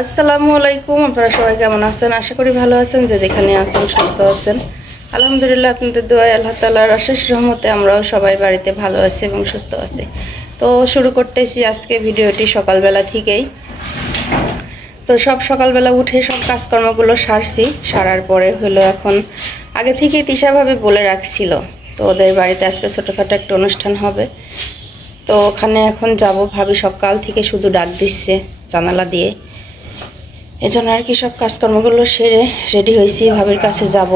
আসসালামু আলাইকুম। আপনারা সবাই কেমন আছেন? আশা করি ভালো আছেন। যে যেখানে আছেন সুস্থ আছেন, আলহামদুলিল্লাহ। আপনাদের দোয়ায় আল্লাহ তাআলার অশেষ রহমতে আমরাও সবাই বাড়িতে ভালো আছি এবং সুস্থ আছি। তো শুরু করতেছি আজকে ভিডিওটি সকালবেলা থেকেই। তো সকালবেলা উঠে সব কাজকর্মগুলো সারার পরে হলো এখন আগে থেকেই তিশাভাবে বলে রাখছিল, তো ওদের বাড়িতে আজকে ছোটোখাটো একটা অনুষ্ঠান হবে। তো ওখানে এখন যাব। ভাবি সকাল থেকে শুধু ডাক দিচ্ছে জানালা দিয়ে, এজন্য আর কি সব কাজকর্মগুলো সেরে রেডি হয়েছি, ভাবির কাছে যাব।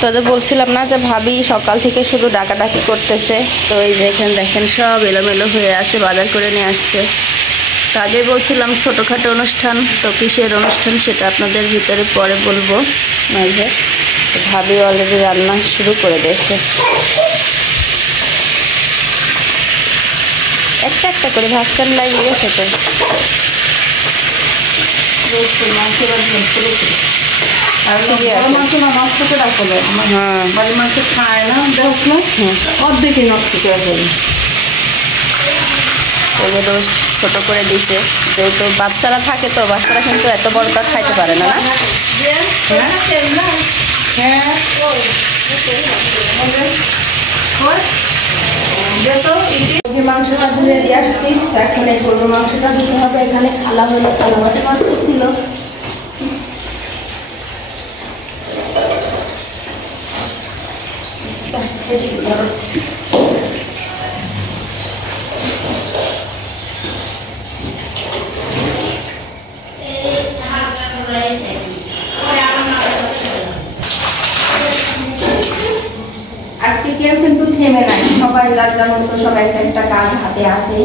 তো যে বলছিলাম না যে ভাবি সকাল থেকে শুধু ডাকাডাকি করতেছে। তো এই যে এখানে দেখেন সব এলোমেলো হয়ে আছে, বাজার করে নিয়ে আসছে। তো আগে বলছিলাম ছোটোখাটো অনুষ্ঠান, তো কিসের অনুষ্ঠান সেটা আপনাদের ভিতরে পরে বলবো। মাঝে ভাবি অলরেডি রান্না শুরু করে দিয়েছে, একটা একটা করে ভাতটা লাগিয়ে গেছে। তো ছোট করে দিছে, যেহেতু বাচ্চারা থাকে, তো বাচ্চারা কিন্তু এত বড় তো খাইতে পারে না। মাংসটা ধুয়ে দিয়ে আসছি, এখন এই গরুর মাংসটা দিতে হবে। এখানে খালা হলো, খালা মাঠে মাছ ছিল। আজকে কেউ কিন্তু থেমে নাই, সবাই যার যেমন তো সবাই একটা কাজ হাতে আছে,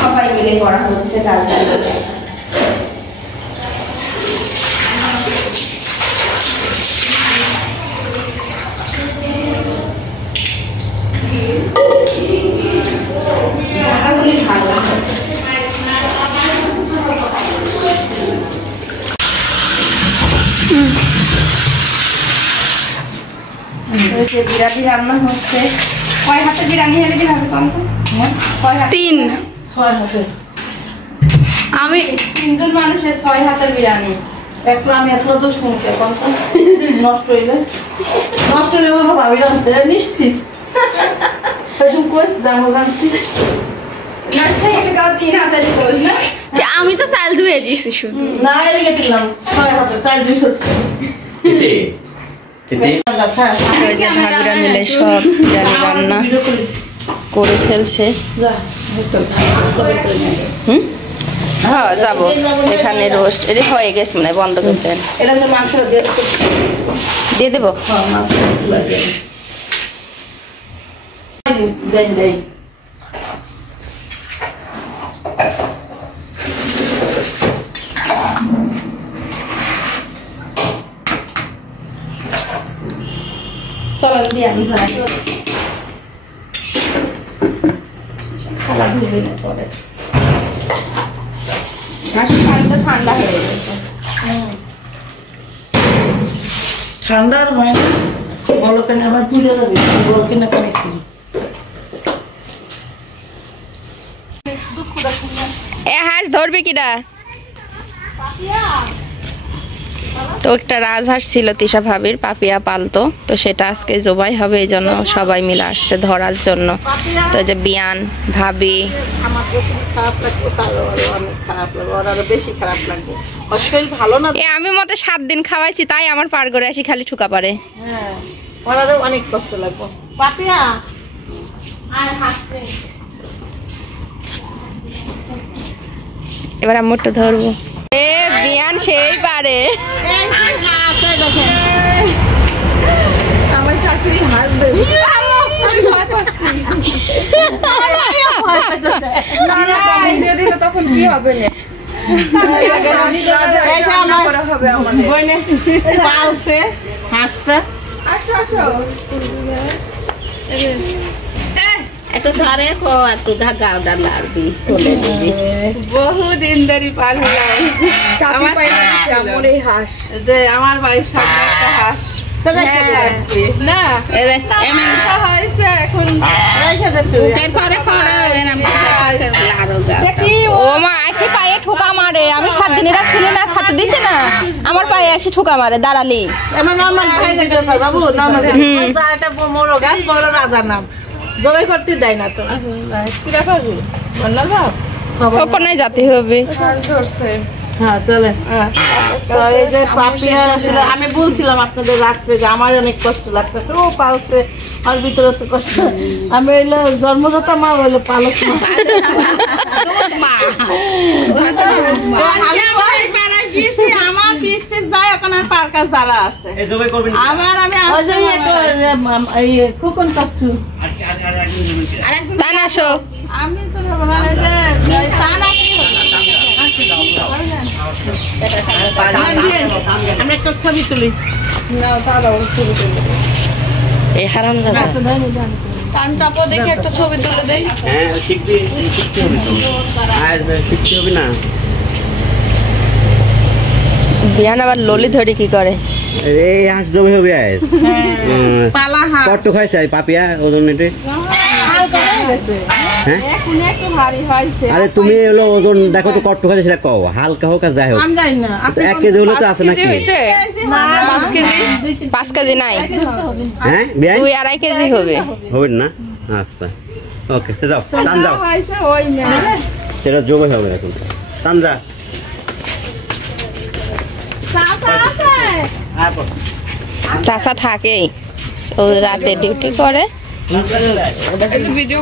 সবাই মিলে করা হচ্ছে কাজগুলো। বিরিয়ানি রান্না হচ্ছে। কয় হাতে বিরিয়ানি হলে কি হবে? কম কয় হাতে? 6 হাতে। আমি 3 জন মানুষের 6 হাতের বিরিয়ানি। একলা আমি একলা দোষ মুখে কম নষ্ট হইলে ভাবি রাঁধছে নিশ্চিত। আমি তো চাল ধুয়ে দিয়েছি শুধু। না এদিকে দিলাম 6 হাতে চাল 200 ভাবিরা মিলে সব রান্না করে ফেলছে। হ্যাঁ যাবো, এখানে রোস্ট এটা হয়ে গেছে, মানে বন্ধ করতেন। দিয়ে দেবো। চলো বিরিয়ানি খালা ধুবে না পরে। ঠান্ডা হয়ে গেছে। ঠান্ডার হয় না, বলো কেন আবার পুড়ে যাবে। বল কিনা পাইছি হাঁস ধরবে কিনা? তো একটা রাজহাঁস ছিল তিশা ভাবির, পাপিয়া পালতো, তো সেটা আজকে জবাই হবে, এই জন্য সবাই মিলে আসছে ধরার জন্য। তো যে বিয়ান ভাবি, আমি মতো 7 দিন খাওয়াইছি, তাই আমার পার করে আসি খালি ঠুকা পারে। অনেক কষ্ট লাগবে। পাপিয়া এবার আমি একটু ধরবো। বিয়ান সেই পারে। আমার শাশুড়ি হাসবে। তখন কি হবে? হাঁসটা বহুদিন ধরে পাললাম হাঁস, যে আমার বাড়ির সামনে একটা হাঁস না হয়েছে এখন। ও মা আসি পায়ে ঠোকা মারে, আমি 7 দিনের খাতে দিছে না আমার পায়ে এসে ঠুকা মারে দাঁড়ালি এমন নরমাল ভাই দেখতে পার বাবু নরমাল যা এটা বড় গাছ বড় রাজার নাম জবাই করতে দেয় না তো কি রাখা হবে বললাম বাবা ওখানে যেতে হবে হ্যাঁ চলে তো এই যে পাপিয়া আসলে আমি বলছিলাম আপনাদের রাত্রে যে আমার অনেক কষ্ট লাগতেছে ও পালছে আর ভিতরে তো কষ্ট আমি হইলো জন্মদাতা মা হইলো পালক মা আমার পিসতে যায় ওখানে পার কাজ দাঁড়া আছে আমার আমি খোকন কাচ্ছু তাই না আসো আমি তো আমরা একটা ছবি তুলি এই হারাম যাবে টান চাপো দেখে একটা ছবি তুলে দেই হ্যাঁ শিখতে হবে তো আর শিখতে হবে না বিয়ান আবার ললি ধরে কি করে এই হাঁস জমি হবে আজ পালা হাঁস কত খাইছে পাপিয়া ওজন নেটে হ্যাঁ আরে তুমি হলো ওজন দেখো তো কত খাইছে সেটা কও হালকা হোক আর যাই হোক আমি জানি না 1 কেজি হলো তো আছে নাকি 5 কেজি নাই হ্যাঁ বিয়ান 2-2.5 কেজি হবে হবে না আচ্ছা ওকে যাও টান যাও সেটা জমি হবে এখন টান যা চাচা থাকে ও রাতে ডিউটি করে ভিডিও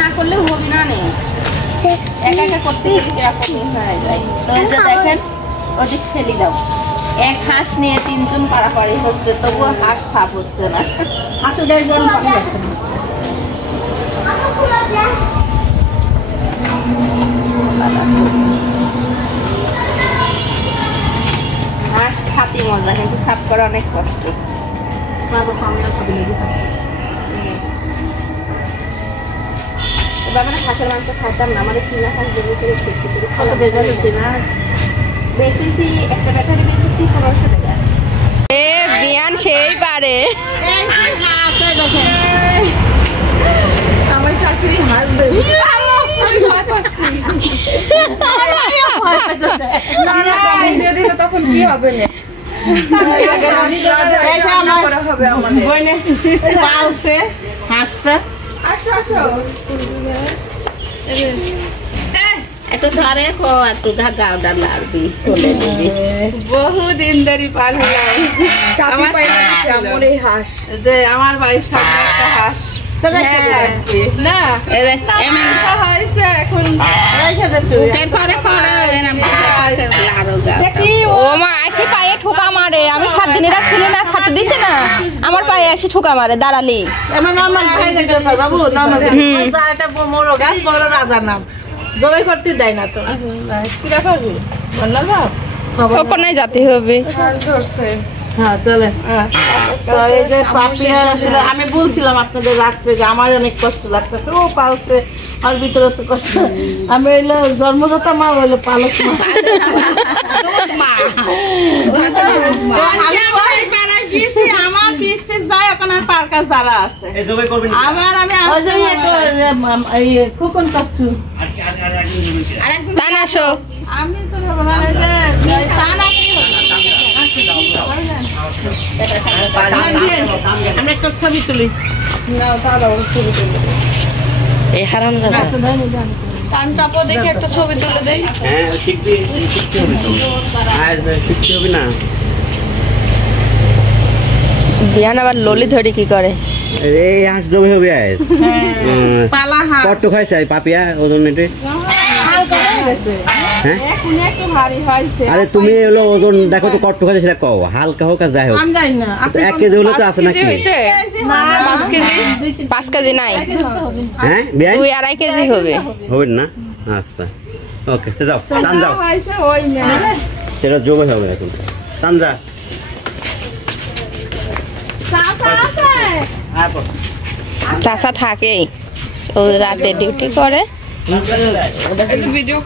না করলে হবে না নেই একা একা করতে গেলে কিরকম হয়ে যায় তো এই যে দেখেন ওদিক ফেলি দাও এক হাঁস নিয়ে 3 জন পারাপারি হচ্ছে তবুও হাঁস সাফ হচ্ছে না হাঁস খাতে মজা কিন্তু সাফ করা অনেক কষ্ট বাবা না হাঁসের মাংস খাইতাম না আমাদের চীনা হাঁস জমি করে বেশি একটা ব্যাটারি বেশি 1500 টাকা এ বিয়ান সেই পারে আমার শাশুড়ি হাঁস দেবে তখন কি হবে না হাঁসটা বহুদিন ধরে পাললাম হাঁস যে আমার বাড়ির সামনে একটা হাঁস না ও মা আসে পায়ে ঠোকা মারে আমি 7 দিনের ছিল না খাতে দিছে না আমার পায়ে আসে ঠোকা মারে দাঁড়ালি এমন নরমাল ভাই দেখতে পার বাবু নরমাল যা এটা বড় গাছ বড় রাজার নাম জবাই করতে দেয় না তো কি রাখা হবে বললাম ওখানে যেতে হবে হ্যাঁ চলে তো এই যে পাপিয়া আসলে আমি বলছিলাম আপনাদের রাত্রে যে আমার অনেক কষ্ট লাগতেছে ও পালছে আর ভিতরে তো কষ্ট আমি হইলো জন্মদাতা মা হইলো পালক মা আমার পিসতে যায় ওখানে পার কাজ দাঁড়া আছে আমার আমি খোকন কাচ্ছু তাই না আসো আমি তো আমরা একটা ছবি তুলি এই হারাম যাবে টান চাপো দেখে একটা ছবি তুলে দেই হ্যাঁ শিখতে হবে তো আর শিখতে হবে না বিয়ান আবার ললি ধরে কি করে এই হাঁস জমি হবে আজ পালা হাঁস কত খাইছে পাপিয়া ওজন নেটে হ্যাঁ আরে তুমি হলো ওজন দেখো তো কত খাইছে সেটা কও হালকা হোক আর যাই হোক আমি জানি না 1 কেজি হলো তো আছে নাকি 5 কেজি নাই হ্যাঁ বিয়ান 2-2.5 কেজি হবে হবে না আচ্ছা ওকে যাও টান যাও সেটা জমি হবে এখন টান যা চাচা থাকে ও রাতে ডিউটি করে ভিডিও